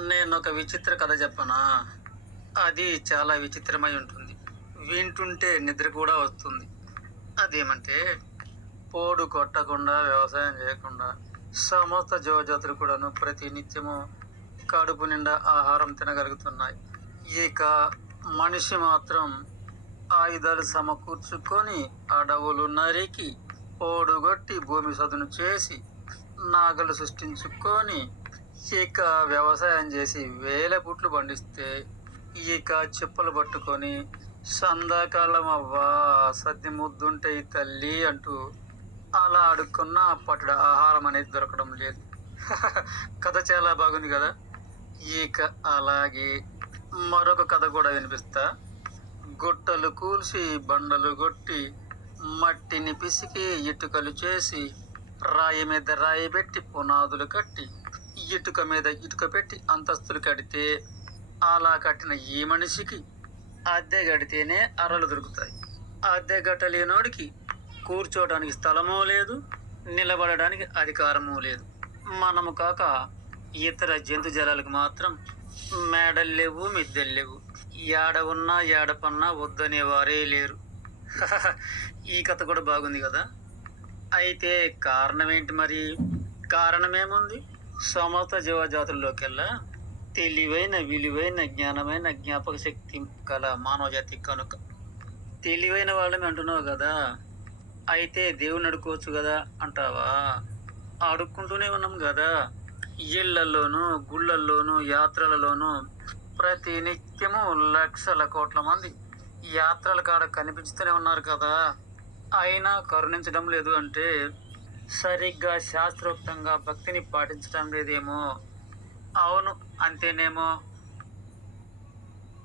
నేను ఒక విచిత్ర కథ చెప్పనా? అది చాలా విచిత్రమై ఉంటుంది. వింటుంటే నిద్ర కూడా వస్తుంది. అదేమంటే పోడు కొట్టకుండా వ్యవసాయం చేయకుండా సమస్త జీవజాతులు కూడాను ప్రతి నిత్యము కడుపు నిండా ఆహారం తినగలుగుతున్నాయి. ఇక మనిషి మాత్రం ఆయుధాలు సమకూర్చుకొని అడవులు నరికి పోడుగొట్టి భూమి సదును చేసి నాగలు సృష్టించుకొని ఇక వ్యవసాయం చేసి వేల పుట్లు పండిస్తే ఇక చెప్పులు పట్టుకొని సందాకాలం అవ్వా సద్ది ముద్దుంటే ఈ తల్లి అంటూ అలా అడుక్కున్న అప్పటి ఆహారం అనేది దొరకడం లేదు. కథ చాలా బాగుంది కదా? ఇక అలాగే మరొక కథ కూడా వినిపిస్తా. గుట్టలు కూల్చి బండలు కొట్టి మట్టిని పిసికి ఇటుకలు చేసి రాయి మీద రాయి పెట్టి పునాదులు కట్టి ఇటుక మీద ఇటుక పెట్టి అంతస్తులు కడితే అలా కట్టిన ఈ మనిషికి అద్దె కడితేనే అరలు దొరుకుతాయి. అద్దె కట్టలేనోడికి కూర్చోవడానికి స్థలమూ లేదు నిలబడడానికి అధికారము లేదు. మనము కాక ఇతర జంతు జలాలకు మాత్రం మేడలు లేవు మిద్దెలు లేవు ఏడ ఉన్నా ఏడపన్నా వద్దనే వారే లేరు. ఈ కథ కూడా బాగుంది కదా? అయితే కారణం ఏంటి మరి? కారణమేముంది సమస్త జీవజాతుల్లోకెల్లా తెలివైన విలువైన జ్ఞానమైన జ్ఞాపక శక్తి గల మానవ జాతి కనుక. తెలివైన వాళ్ళని అంటున్నావు కదా అయితే దేవుని అడుకోవచ్చు కదా అంటావా? అడుక్కుంటూనే ఉన్నాం కదా. ఇళ్ళలోనూ గుళ్ళల్లోనూ యాత్రలలోనూ ప్రతి నిత్యము లక్షల కోట్ల మంది యాత్రల కాడ కనిపించుతూనే ఉన్నారు కదా. అయినా కరుణించడం లేదు అంటే సరిగ్గా శాస్త్రోక్తంగా భక్తిని పాటించడం లేదేమో. అవును అంతేనేమో.